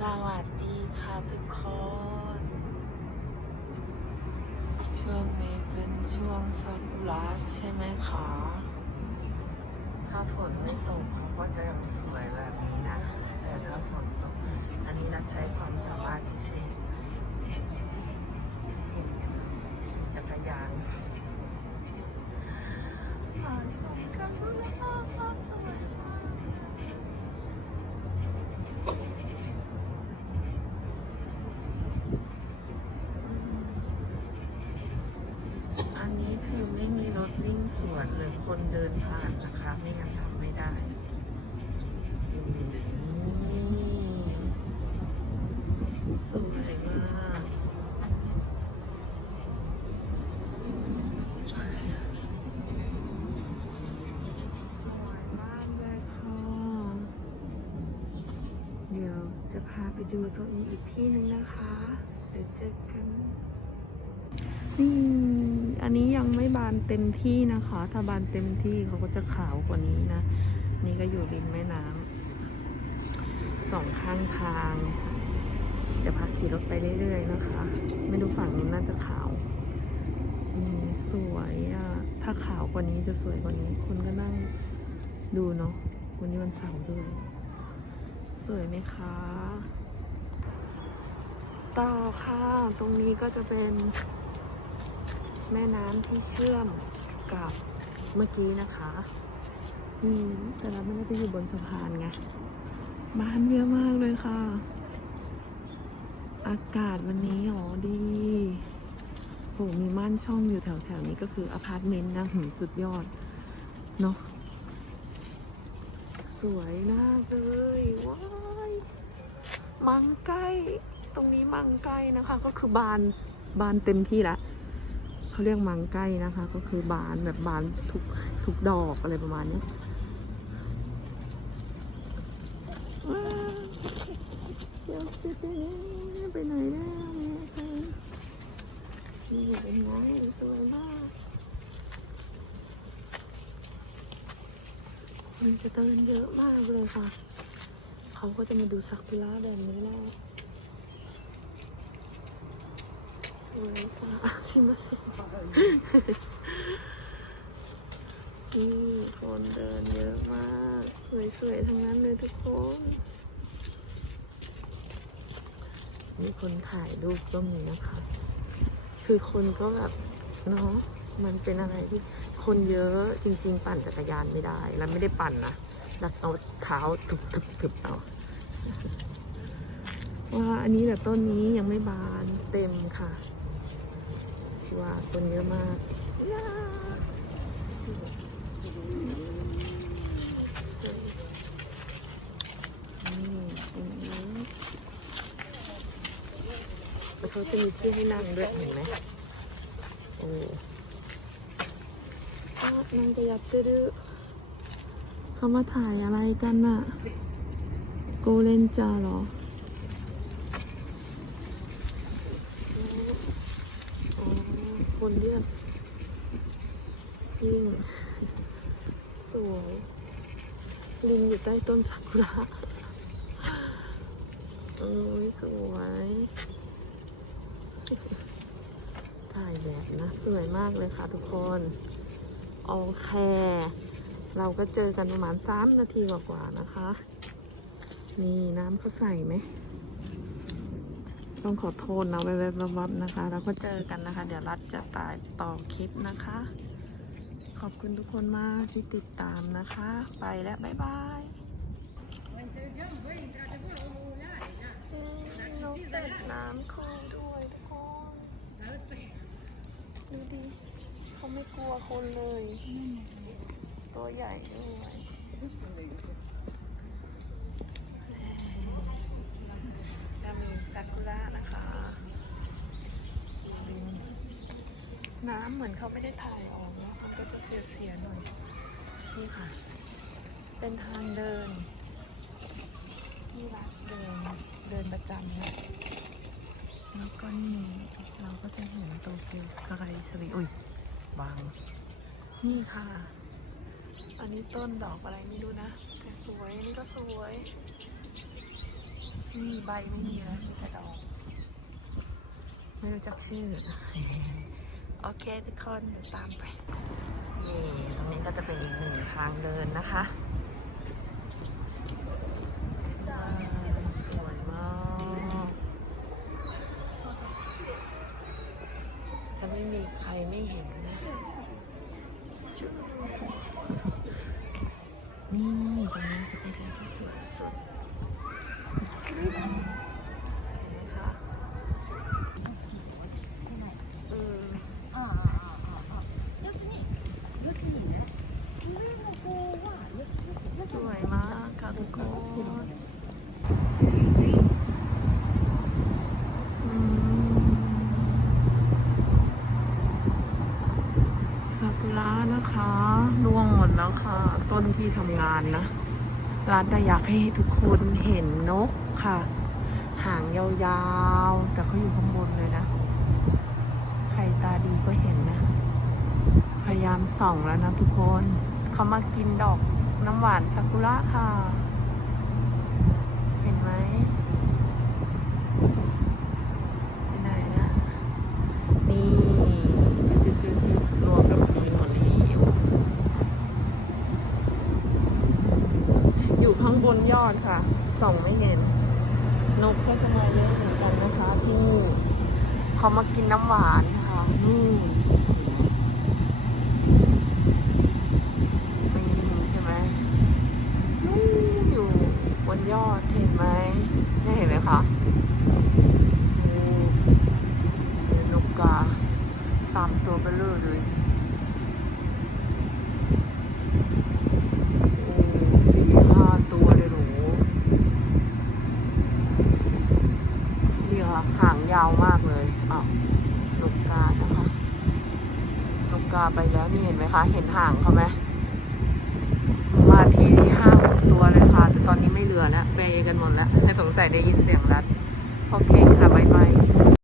สวัสดีค่ะทุกคน ช่วงนี้เป็นช่วงซากุระใช่ไหมคะ ถ้าฝนไม่ตกเขาก็จะยังสวยแหละ เดินผ่านนะคะ ไม่งั้นทำไม่ได้สวยมากสวยมากเลยค่ะเดี๋ยวจะพาไปดูตรงนี้อีกที่หนึ่งนะคะ เดี๋ยวเจอกันนี่ อันนี้ยังไม่บานเต็มที่นะคะ ถ้าบานเต็มที่เขาก็จะขาวกว่านี้นะ นี่ก็อยู่ริมแม่น้ำสองข้างทางจะพักขี่รถไปเรื่อยๆนะคะ ไม่รู้ฝั่งนู้นน่าจะขาวสวยอะถ้าขาวกว่านี้จะสวยกว่านี้คุณก็นั่งดูเนาะวันนี้วันเสาร์ด้วย สวยไหมคะต่อค่ะ ตรงนี้ก็จะเป็น แม่น้ำที่เชื่อมกับเมื่อกี้นะคะอืมแต่เราไม่ได้ไปอยู่บนสะพานไงบ้านเยอะมากเลยค่ะ อากาศวันนี้อ๋อดีโหมีม่านช่องอยู่แถวๆนี้ก็คืออพาร์ตเมนต์นะหืมสุดยอด เนาะสวยมากเลยว้ายมังใกล้ตรงนี้มังใกล้นะคะ ก็คือบานบานเต็มที่แล้ว เขาเรียกมังใกล้นะคะ ก็คือบานแบบบานทุกทุกดอกอะไรประมาณนี้เดี๋ยวจะไปไหนแล้วนี่เป็นไงสวยมากมันจะเดินเยอะมากเลยค่ะ เขาก็จะมาดูซากุระแบบนี้แหละ สวยจ้าชิมาเซนี่คนเดินเยอะมาก สวยๆ ทั้งนั้นเลยทุกคนมีคนถ่ายรูปก็มีนะคะ คือคนก็แบบเนาะมันเป็นอะไรที่คนเยอะจริง ๆ ปั่นจักรยานไม่ได้ แล้วไม่ได้ปั่นนะดักเอาเท้าถึบๆๆเอาว่าอันนี้แต่ต้นนี้ยังไม่บานเต็มค่ะ ว่าคนเยอะมากเขาจะมีที่ให้นั่งด้วยเห็นไหมโอ้านั่งจะยับเตดื้อเขามาถ่ายอะไรกันน่ะ โกเลนจาเหรอ คนที่แบบยิ่งสวยลิงอยู่ใต้ต้นซากุระเอ้ยสวย ถ่ายแบบนะ สวยมากเลยค่ะทุกคนโอเคเราก็เจอกันประมาณสามนาทีกว่าๆนะคะ นี่น้ำเขาใส่ไหม ต้องขอโทษนะแวบๆวับๆนะคะ แล้วก็เจอกันนะคะ เดี๋ยวรัดจะตายต่อคลิปนะคะ ขอบคุณทุกคนมากที่ติดตามนะคะ ไปแล้ว บ๊ายบายนกเป็ดน้ำคูด้วยทุกคนดูดิเขาไม่กลัวคนเลย ตัวใหญ่ด้วยแล้วมีซากุระนะคะ น้ำเหมือนเขาไม่ได้ถ่ายออกนะมันก็จะเสียๆหน่อย นี่ค่ะ เป็นทางเดินที่รักเดินเดินประจำนะแล้วก็นี่เราก็จะเห็นโตเกียวสกายสวีอุ้ยบางนี่ค่ะ อันนี้ต้นดอกอะไรไม่รู้นะ แต่สวยอันนี้ก็สวยนี่ใบไม่มีแล้วมีแต่ดอก ไม่รู้จักชื่อ โอเคทุกคนตามไปนี่ตรงนี้ก็จะเป็นอีกหนึ่งทางเดินนะคะสวยมากจะไม่มีใครไม่เห็นนะนี่ตรงนี้จะเป็นอะไรที่สวยสุดากกคนอืมซากุระนะคะร่วงหมดแล้วค่ะ ต้นที่ทำงานนะร้านดาอยากให้ทุกคนเห็นนกค่ะ หางยาวๆ แต่เขาอยู่ข้างบนเลยนะ ใครตาดีก็เห็นนะ พยายามส่องแล้วนะทุกคน เขามากินดอกน้ำหวานซากุระค่ะ เห็นไหมไปไหนนะนี่จุดจุดจุดรวมกับมีหมดนี้อยู่อยู่ข้างบนยอดค่ะ ส่องไม่เห็น นกก็จะมาเยอะเหมือนกันนะคะที่นี่เขามากินน้ำหวานค่ะนี่นี่ใช่ไหมนู่นอยู่บนยอดเห็นไหมนี่เห็นไหมคะโอ้เห็นนกกา สามตัวเบลเลอเลยโอ้สี่ห้าตัวเลยหนูนี่ค่ะหางยาวมากเลยอ้าวนกกานะคะนกกาไปแล้วนี่เห็นไหมคะ เห็นห่างเขาไหมมาทีห้าตัวเลยค่ะ แต่ตอนนี้ไม่เหลือแล้วเปย์กันหมดแล้วสงสัยได้ยินเสียงลัดพ่อเคนค่ะไป